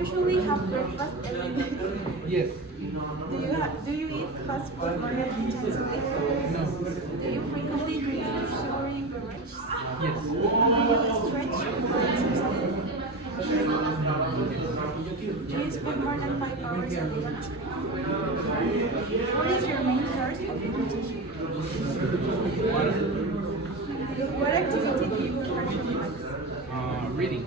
usually have breakfast every day? Yes. Do you eat fast food more than 3 times a week? No. Do you frequently drink sugary beverages? Yes. Do you stretch before exercising? Do you spend more than 5 hours a day on a screen? What is your main source of nutrition? What activity do you prefer to relax? Reading.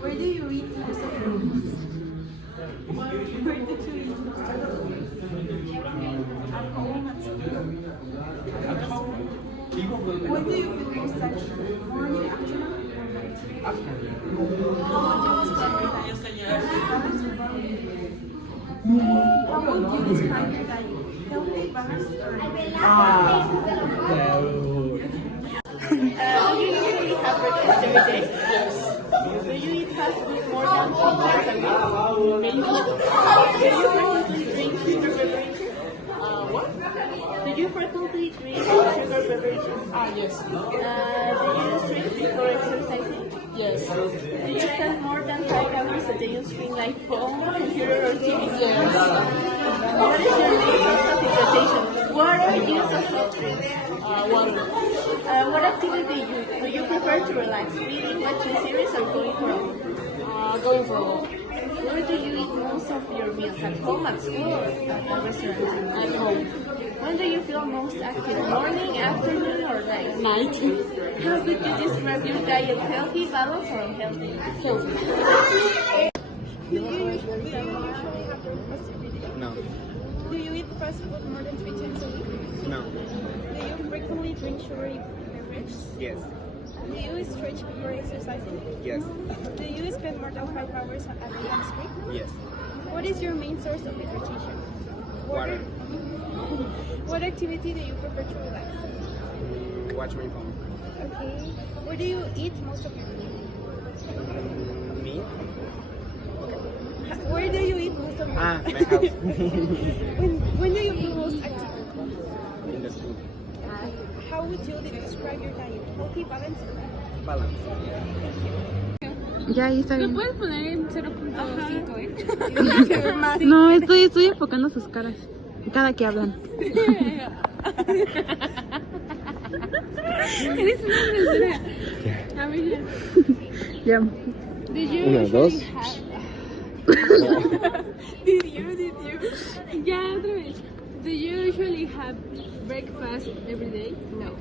Where do you eat most of your meals? Where did you eat most of your meals? At home, at school? At home. When do you feel most active? Morning, afternoon, or night? Afternoon. How would you describe your diet? Balanced or boring? How would you describe your diet? Healthy, balanced, or Do you usually have breakfast every day? Yes. Do you eat fast food more than 3 times a week? Maybe. Do you frequently drink sugar beverages? What? Do you frequently drink sugar beverages? Yes. Do you stretch before exercising? Yes. Do you spend more than 5 hours a day on screen like phone, computer, or TV? Yes. What is your main source of hydration? Water, use of soft drinks? Water. What activity do you prefer to relax? Reading, watching series, or going for a walk? Going for a walk. Where do you eat most of your meals? At home, at school, or at a restaurant? At home. When do you feel most active? Morning, afternoon, or night? Night. How would you describe your diet? Healthy, balanced, or unhealthy? Healthy. Do you usually have breakfast every day? No. Do you eat fast food more than 3 times a week? No. Do you frequently drink sugary beverages? Yes. Do you stretch before exercising? Yes. Do you spend more than 5 hours a day on screen? Yes. What is your main source of hydration? Water. What activity do you prefer to relax? Watch my phone. Okay. Where do you eat most of your food? Me? Where do you eat most of your My house. when do you feel most active? In the school. How would you describe your diet? Healthy, balanced, or Balance. Ya, ahí está bien. ¿Puedes poner en 0.5, No, estoy enfocando sus caras. Cada que hablan. Eres una grosera. A ver, Ya. did you Una, usually dos. have... did you? Ya, otra vez. Do you usually have breakfast every day? No.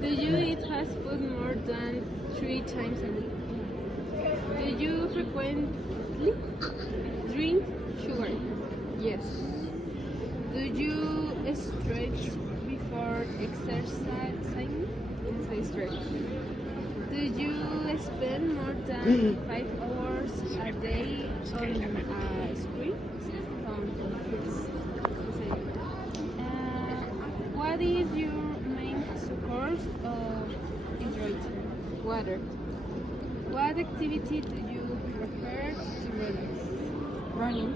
Do you eat fast food more than 3 times a week? Do you frequently drink sugar? Yes. Do you stretch before exercising? Yes, I stretch. Do you spend more than 5 hours a day on a screen? Yes. What is your main source of hydration? Water. What activity do you prefer to relax? Running.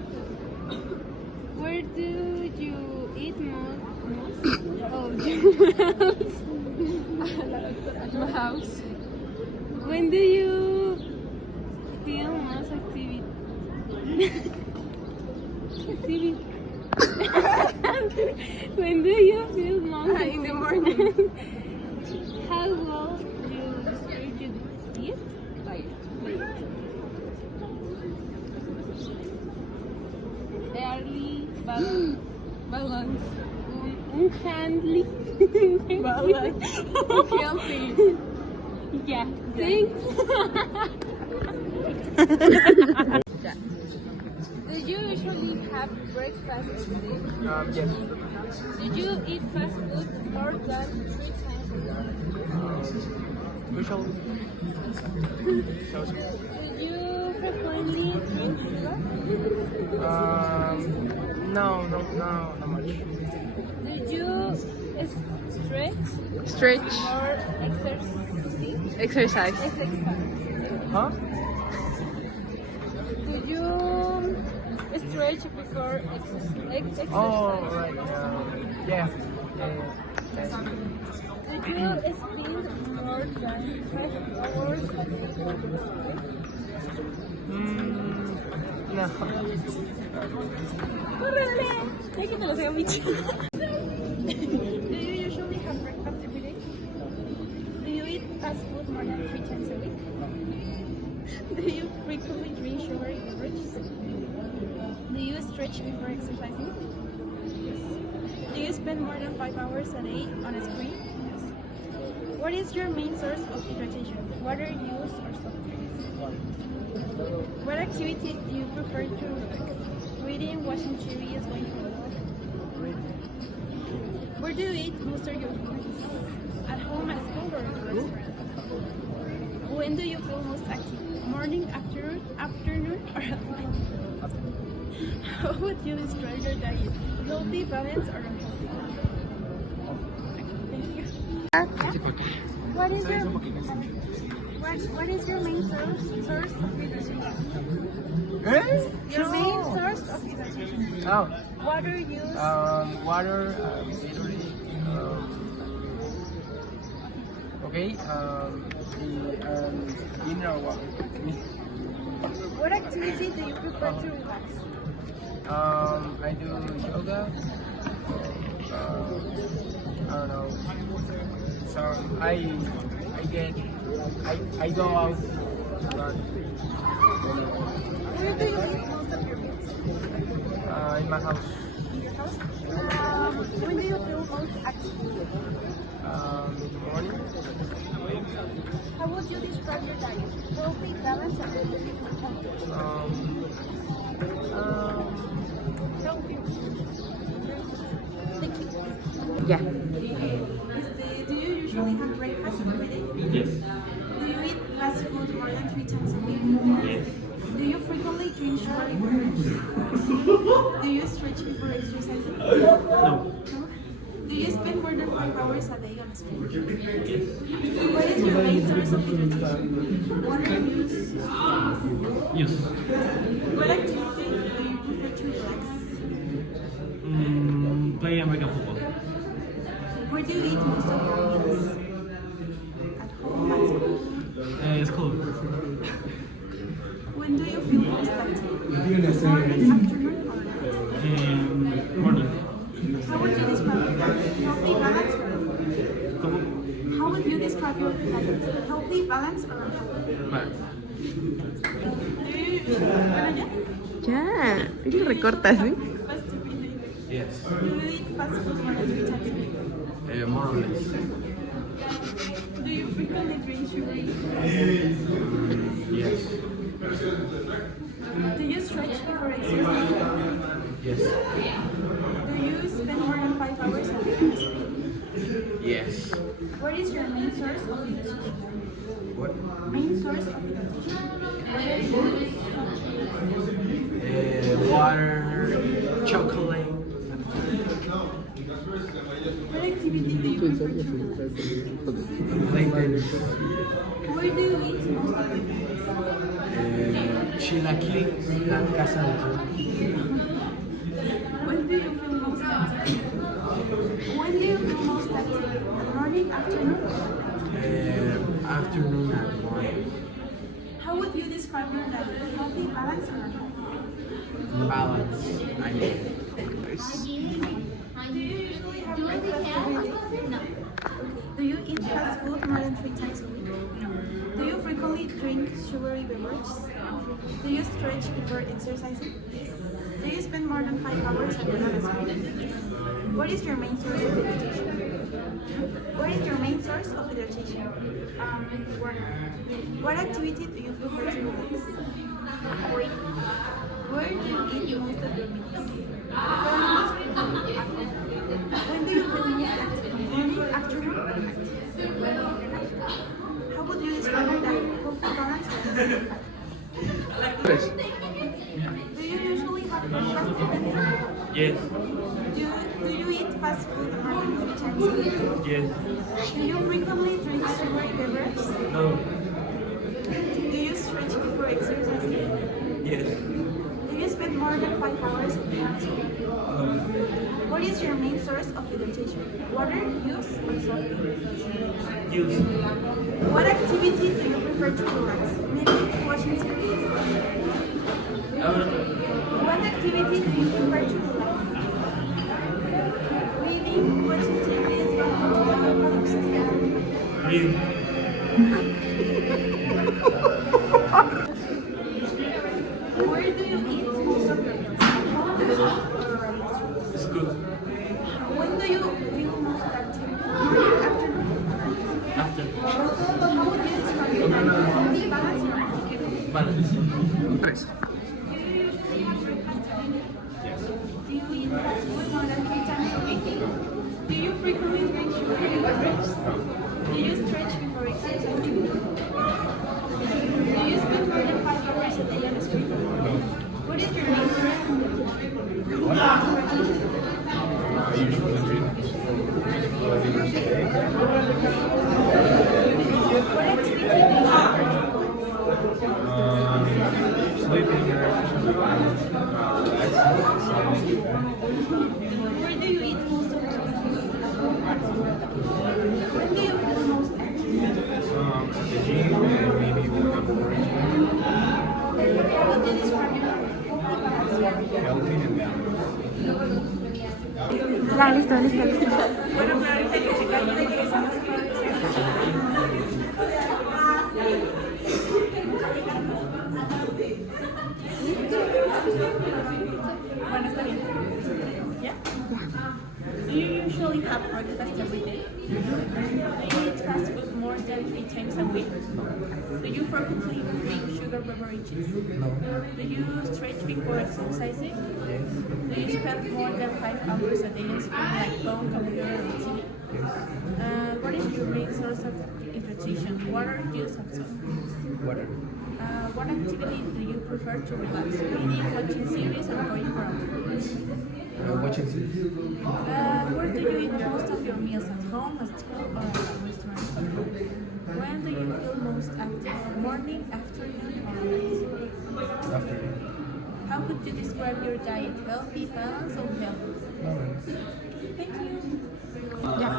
Where do you eat most of your meals? At my house. When do you feel most activity? When do you feel most in the morning? How well do you describe your diet? Early balance. Unhandly. Balance. Healthy. Yeah. Thanks. Do you usually have breakfast every day? Yes. Did you eat fast food more than 3 times a day? Usually. Do you frequently drink sugar? No, not much. Did you stretch Stretch. or Exercise. exercise? Huh? Did you stretch before exercise? Oh, right. Yeah. Did you spend more than 5 hours a day on the screen? No. Ay, que te lo sea bicho. Do you usually have breakfast every day? Do you eat fast food more than 3 times a week? Do you frequently drink sugary beverages? Do you stretch before exercising? Do you spend more than 5 hours a day on a screen? Yes. What is your main source of hydration? Water, juice, or soft drinks? What activity do you prefer to relax? Reading, watching series, going for a walk? Where do you eat most of your food? At home, at school, or at a restaurant? When do you feel most active? Morning, afternoon, or at night? How would you describe your diet? Healthy, balanced, or unhealthy? Thank you. What is your main source of hydration? Your main source of hydration? Oh. Water use. Water, Gatorade, okay, mineral water. What activity do you prefer to relax? I do yoga. I don't know. So I go out a lot. Where do you eat most of your meals? In my house. In your house? When do you feel most active? Morning. How would you describe your diet? Healthy, balanced, or healthy? Healthy. Thank you. Ya. Do you usually have breakfast every day? Yes. Do you eat fast food more than 3 times a week? Yes. Do you frequently drink sugary beverages? Do you stretch before exercising? No. No? Do you spend more than 5 hours a day on screen? What is your main source of hydration? Water use? Yes. What activity do you prefer to relax? Play American football. Where do you eat most of your meals? At home, at school? It's cool. When do you feel most active? Morning, afternoon, or night? Morning. How would you describe your diet? Healthy, balanced, or unhealthy? ¿Cómo? How would you describe your diet? Healthy, balanced, or unhealthy? Vale. Bueno, ya. Ya. Y lo recortas, ¿eh? Fast every day. Yes. Do you eat fast food more than 3 times a week? More or less. Do you frequently drink sugary? Yes. Do you stretch before exercising? Yes. Do you spend more than 5 hours a day on the screen? Yes. What is your main source of hydration? What? Main source of hydration? Water, chocolate. What activity do you prefer to relax? Play tennis. Where do you eat most of your meals? Chilaquiles, la casa de When do you feel most active? When do you feel most active? Morning, afternoon? afternoon and morning. How would you describe your diet? Healthy, balanced, or unhealthy? Balance. I mean. Do you usually have breakfast every day? No. Do you eat fast food more than 3 times a week? No. Do you frequently drink sugary beverages? Do you stretch before exercising? Do you spend more than 5 hours a day on a screen? What is your main source of hydration? What is your main source of hydration? Water. What activity do you prefer to relax? Where do you eat most of your meals? When do you feel most active? Morning, afternoon, or night? How would you describe your diet? Healthy, balanced, or unhealthy? Do you usually have breakfast every day? Yes. Do you eat fast food more than 3 times a week? Yes. Do you frequently drink sugary beverages? No. Do you stretch before exercising? Yes. Do you spend more than 5 hours a day on screen? What is your main source of hydration? Water, juice, or soft drinks? Use. What activity do you prefer to relax? Reading, watching series, or activity do you prefer to relax? Reading, watching series, exercising? Read. Where do you eat most of your meals? At home, at school, or restaurants? School. When do you feel most active? Morning, afternoon, or night? After. How would you describe your diet? Healthy, balanced, or active? Balance. Tres. Do you usually have breakfast every day? Do you eat fast food more than 3 times a week? Do you frequently drink sugary beverages? Do you stretch before exercising? Do you spend more than 5 hours a day on the screen? What is your main source of entertainment? I usually read 4 hours a day. What activity do you prefer? Sleeping and relaxing. Where do you eat most of your meals? When do you feel most active? The gym and maybe work out more. How would you describe your diet? Healthy, balanced, or active? Healthy and balanced. Ya, listo, listo, listo. Bueno, pero ahorita que se cayó, regresamos con Bueno, está bien. ¿Ya? Do you usually have breakfast every day? Do you eat fast food more than 3 times a week? Do you frequently drink sugar beverages? No. Do you stretch before exercising? Yes. Do you spend more than 5 hours a day on screen like phone, computer, or TV? Yes. What is your main source of nutrition? Water, juice, or soda? Water. What activity do you prefer to relax? Reading, watching series, or going for a walk? Watching series. Where do you eat most of your meals? At home, at school, or at a restaurant? When do you feel most active? Morning, afternoon, or night? Afternoon. How could you describe your diet? Healthy, balanced, or healthy? Balance. Thank you. Ya. Do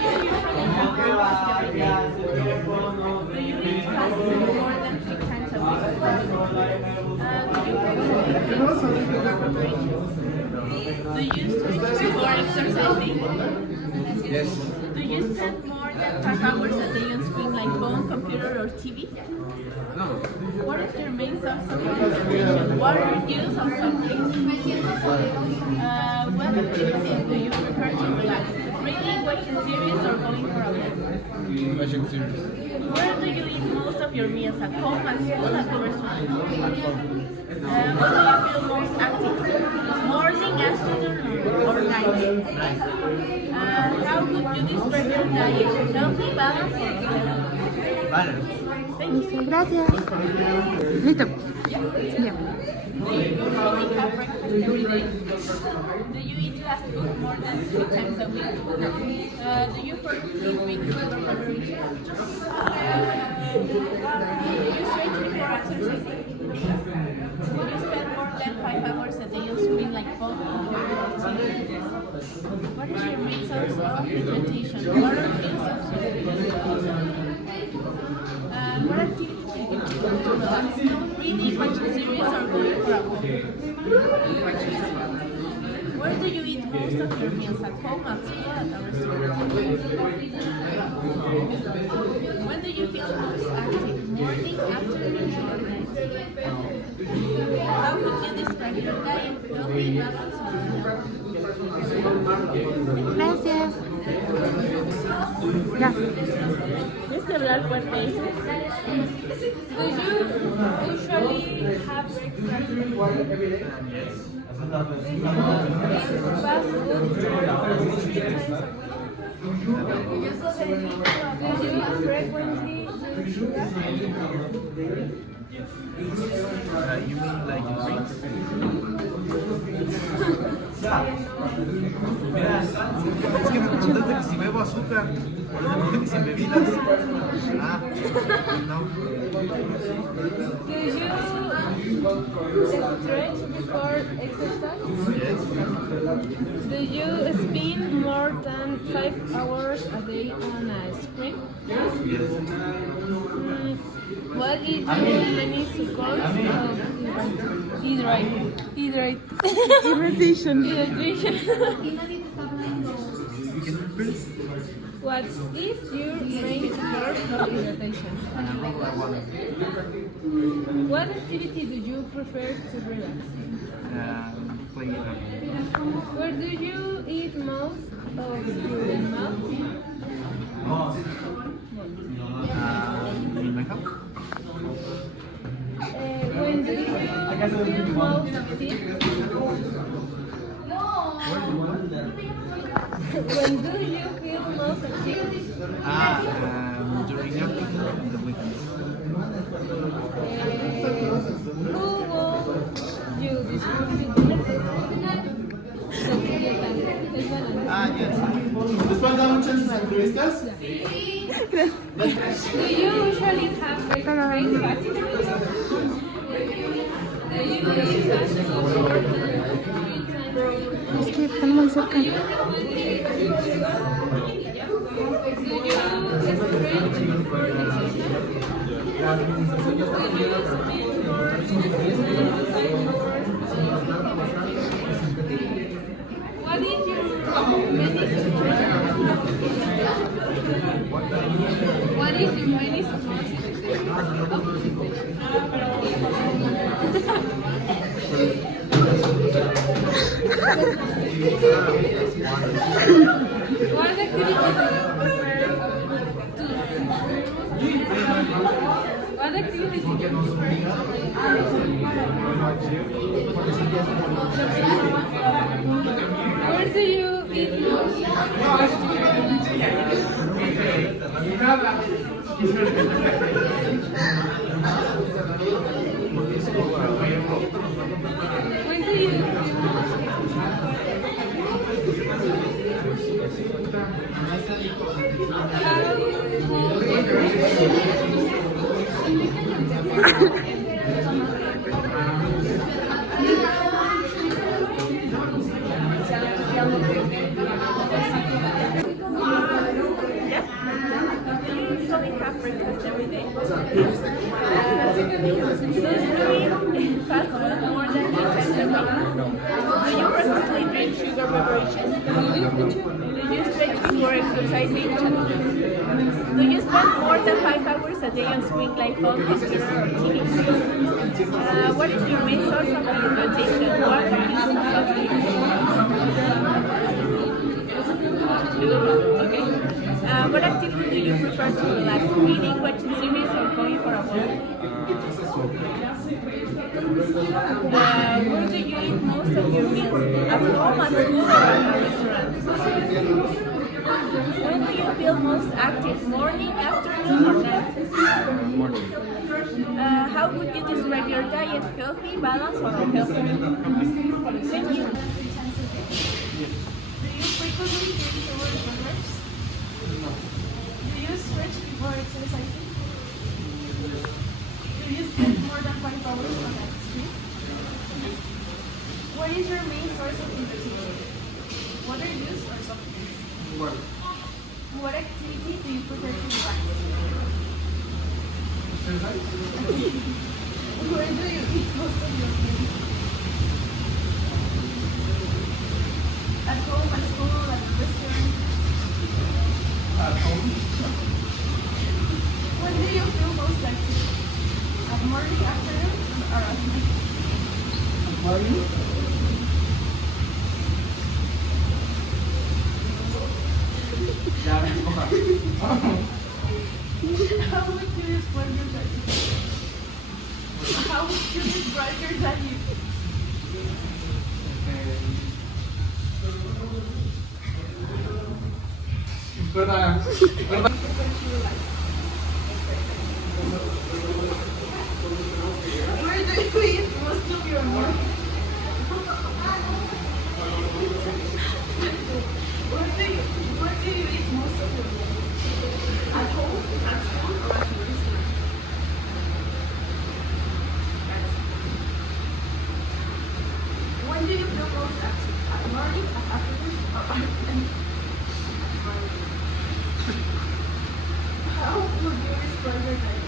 you usually have breakfast every day? Do you eat fast food more than 3 times a week? Do you frequently drink sugar beverages? Do you stretch before exercising? Yes. Do you spend more than 5 hours a day on screen like phone, computer, or TV? No. What is your main source of entertainment? Water, juice, or soft drinks? What activity do you prefer to relax? Reading, watching series, or going for a walk? Watching series. Where do you eat most of your meals? At home, at school, at the restaurant? At home. When do you feel most active? Morning, afternoon, or night? How would you describe your diet? Healthy, balanced, or healthy? Balance. Thank you. Gracias. Listo. Ya. Do you usually have breakfast every day? Do you eat fast food more than 3 times a week? Do you frequently drink sugar beverages? Do you stretch before exercising? Do you spend more than 5 hours a day on screen like phone, computer, or TV? What is your main source of nutrition? Water, juice, or soda? What activity do you prefer to relax? Reading, watching series, or going for a walk? Where do you eat most of your meals? At home, at school, at a restaurant? When do you feel most active? Morning, afternoon, or night? How would you describe your diet? Healthy, balanced, or Gracias. Ya. Tienes que hablar fuerte. Do you usually have breakfast every day? Fast food more than 3 times a week? Do you frequently drink sugar? You mean like drinks? Mira, es que me preguntaste que si bebo azúcar. Por eso me pregunté que si bebidas. Ah, no. Do you stretch before exercise? Yes. Do you spend more than 5 hours a day on a screen? Yes. What is your many support of Irritation. hydration? What is your main source of irritation? What activity do you prefer to relax? Playing Where do you eat most of your mouth? in my house. When do you feel most sick? When do you feel most sick? During afternoon and the weekends. Who will you distribute the Yes. ¿Les falta muchas entrevistas? Do you usually have breakfast? Do you eat fast food more than 3 times? Es que están muy cerca. Do you stretch before exercise? Do you spend more time What is your many What is your many What activity do you prefer to What activity do you prefer Where do you eat most? When do you feel most usually have breakfast every day? Do you eat fast food more than 3 times a week? Do you frequently drink sugar beverages? Do you stretch before exercising? Do you spend more than 5 hours a day on screen like phone, computer, or TV? What is your main source of irritation? What are you Okay. What activity do you prefer to relax? Reading, watching series, or going for a walk? Where do you eat most of your meals? At home, at school, or at a restaurant? When do you feel most active? Morning, afternoon, or night? Morning. How would you describe your diet? Healthy, balanced, or unhealthy? Thank you. Do you frequently drink sugar beverages? Do you stretch before exercising? Do you spend more than 5 hours on a screen? What is your main source of irritation? Water use or soft drinks? What activity do you prefer to relax? Where do you eat most of your meals? At home, at school, at a restaurant? At home. When do you feel most active? At morning, afternoon, or at night? Morning. How would you describe your diet? How would you describe your diet? ¿Verdad? ¿Verdad? Where do you eat most of your morning? Where do you eat most of your morning? At home, at school, or at your restaurant? When do you feel most active? At morning, at afternoon, or at night? How would you describe your diet?